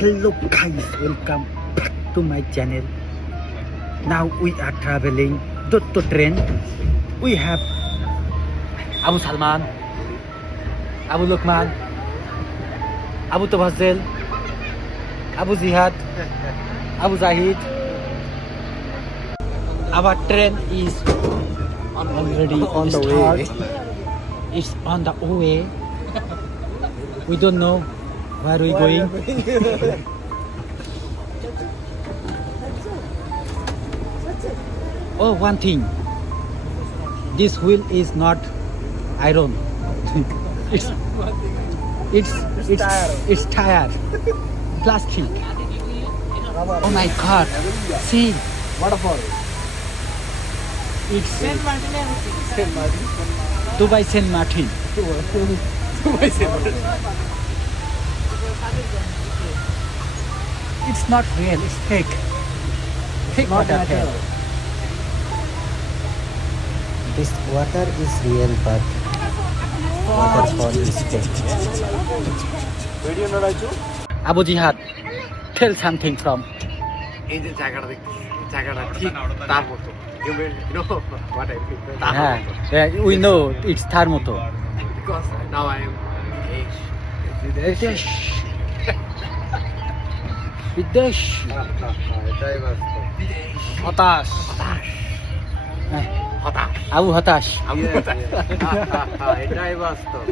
Hello guys, welcome back to my channel. Now we are traveling Dotto train. We have Abu Salman, Abu Lukman, Abu Tawazel, Abu Zihad, Abu Zahid. Our train is already on the way. It's on the way. We don't know where we going. Oh, one thing. This wheel is not iron. it's tire. Plastic. Oh my God! See. Waterfall. It's Saint Martin. Dubai Saint Martin. Dubai Saint Martin. It's not real. It's fake. Fake Not water here. natural. This water is real, but waterfall is fake. Video not আইছো? Abu Jihad, tell something from. এই যে জায়গাটা দেখতেছি, জায়গাটা ঠিক তার মতো। You know what I mean? তার মতো। Yeah, we know it's Thar moto. Because now I am Videsh. Videsh. এটাই বাস্তব। হতাশ। হতাশ। আবু হতাশ। আমি এটাই বাস্তব।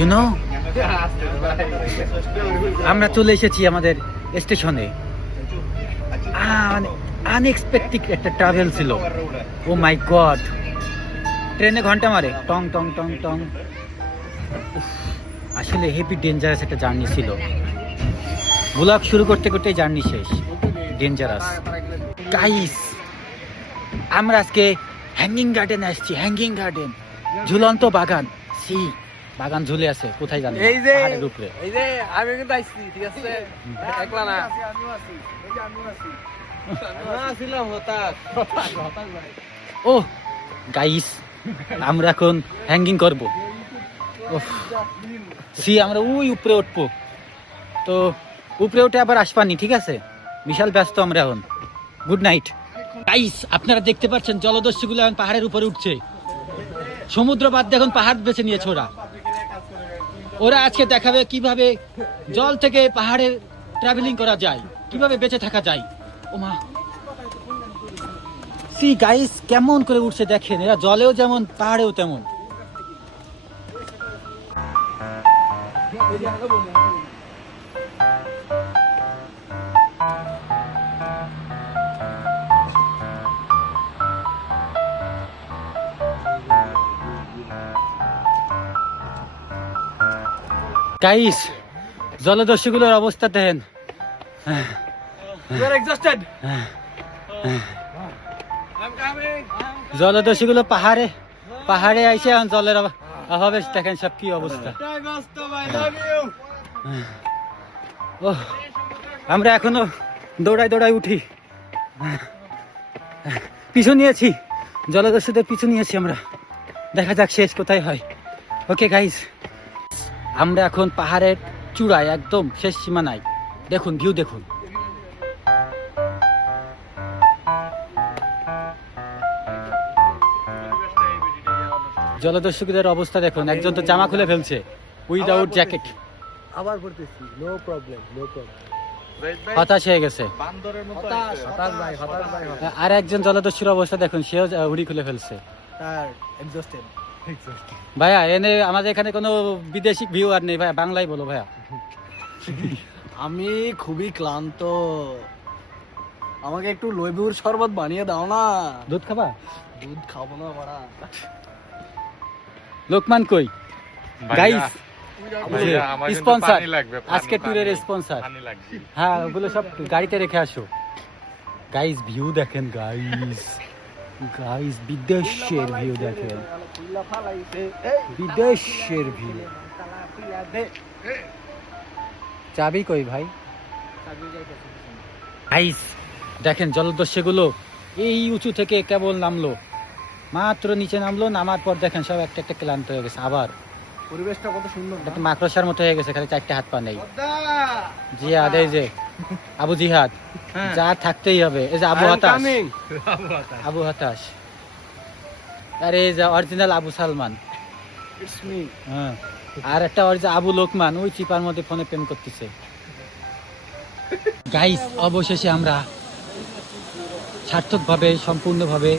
You know, আমরা চলে এসেছি আমাদের স্টেশনে। মানে আনএক্সপেক্টেড একটা ট্রাভেল ছিল। ও মাই গড, ট্রেনে ঘন্টা মারে টং টং টং টং। উফ, আসলে হেভি ডেঞ্জারাস একটা জার্নি ছিল। ব্লগ শুরু করতে করতে জার্নি শেষ। ডেঞ্জারাস গাইস, আমরা আজকে হ্যাঙ্গিং গার্ডেনে আসছি। হ্যাঙ্গিং গার্ডেন, ঝুলন্ত বাগান। সি বাগান ঝুলে আছে কোথায় জানি, এই যে পাহাড়ের উপরে। এই যে আমি কিন্তু আইছি, ঠিক আছে? একলা না। না ছিলাম হতাশ। ও গাইস, আমরা এখন হ্যাঙ্গিং করব। সি আমরা ওই উপরে উঠবো, তো উপরে উঠে আবার আসবানি, ঠিক আছে? বিশাল ব্যস্ত আমরা এখন। Good night guys. আপনারা দেখতে পাচ্ছেন জলদস্যুগুলো এখন পাহাড়ের উপরে উঠছে। সমুদ্র বাদ দিয়ে এখন পাহাড় বেছে নিয়েছে ওরা। ওরা আজকে দেখাবে কিভাবে জল থেকে পাহাড়ে ট্রাভেলিং করা যায়, কিভাবে বেঁচে থাকা যায়। ও মা, সি গাইস কেমন করে উঠছে দেখেন। এরা জলেও যেমন পাহাড়েও তেমন। গাইস জলদস্যুগুলোর অবস্থা দেখেন। You are exhausted. I'm coming. জলদস্যুগুলো পাহাড়ে পাহাড়ে আইসে এখন জলের অভাবে দেখেন সব কি অবস্থা। এটাই বাস্তব, I love you. ও আমরা এখনো দৌড়াই দৌড়াই উঠি। পিছু নিয়েছি, জলদস্যুদের পিছু নিয়েছি আমরা। দেখা যাক শেষ কোথায় হয়। ওকে গাইস, আমরা এখন পাহাড়ের চূড়ায়, একদম শেষ সীমানায়। দেখুন ভিউ দেখুন। জলদস্যুদের অবস্থা দেখুন, একজন তো জামা খুলে ফেলছে উইদাউট জ্যাকেট। আবার পড়তেছি, নো প্রবলেম, নো প্রবলেম। হতাশ হয়ে গেছে। বান্দরের মতো হতাশ, হতাশ ভাই, হতাশ ভাই। আর একজন জলদস্যুর অবস্থা দেখুন, সেও হুড়ি খুলে ফেলছে। তার এক্সস্টেড। ভাইয়া এনে আমাদের এখানে কোনো বিদেশি ভিউ আর নেই ভাইয়া, বাংলায় বলো ভাইয়া। আমি খুবই ক্লান্ত, আমাকে একটু লেবুর শরবত বানিয়ে দাও না। দুধ খাবা? দুধ খাবো না বাড়া। লোকমান কই? গাইস স্পন্সর, আজকে ট্যুরের স্পন্সর। হ্যাঁ ওগুলো সব গাড়িতে রেখে আসো। গাইস ভিউ দেখেন গাইস, গাইস বিদেশের ভিউ দেখেন, বিদেশের ভিউ। চাবি কই ভাই? গাইস দেখেন জলদস্যুগুলো এই উঁচু থেকে কেবল নামলো, মাত্র নিচে নামলো, নামার পর দেখেন সব একটা একটা ক্লান্ত হয়ে গেছে। আবার পরিবেশটা কত সুন্দর একটা মাকড়সার মতো হয়ে গেছে, খালি চারটে হাত পা নেই। জিহাদ, এই যে আবু জিহাদ, যা থাকতেই হবে। এই যে আবু হতাশ, আবু হতাশ, আরে এই যে অরিজিনাল আবু সালমান, হ্যাঁ, আর একটা অরিজিনাল আবু লোকমান, ওই চিপার মধ্যে ফোনে প্রেম করতেছে। গাইস অবশেষে আমরা সার্থকভাবে, সম্পূর্ণভাবে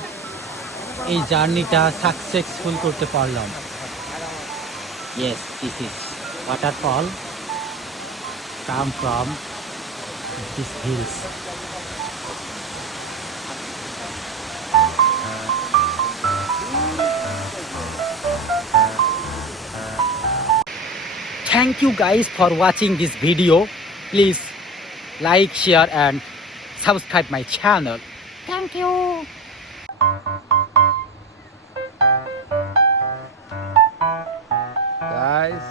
এই জার্নিটা সাকসেসফুল করতে পারলাম। Yes, this is waterfall come from these hills. Thank you guys for watching this video. Please like, share and subscribe my channel. Thank you. guys.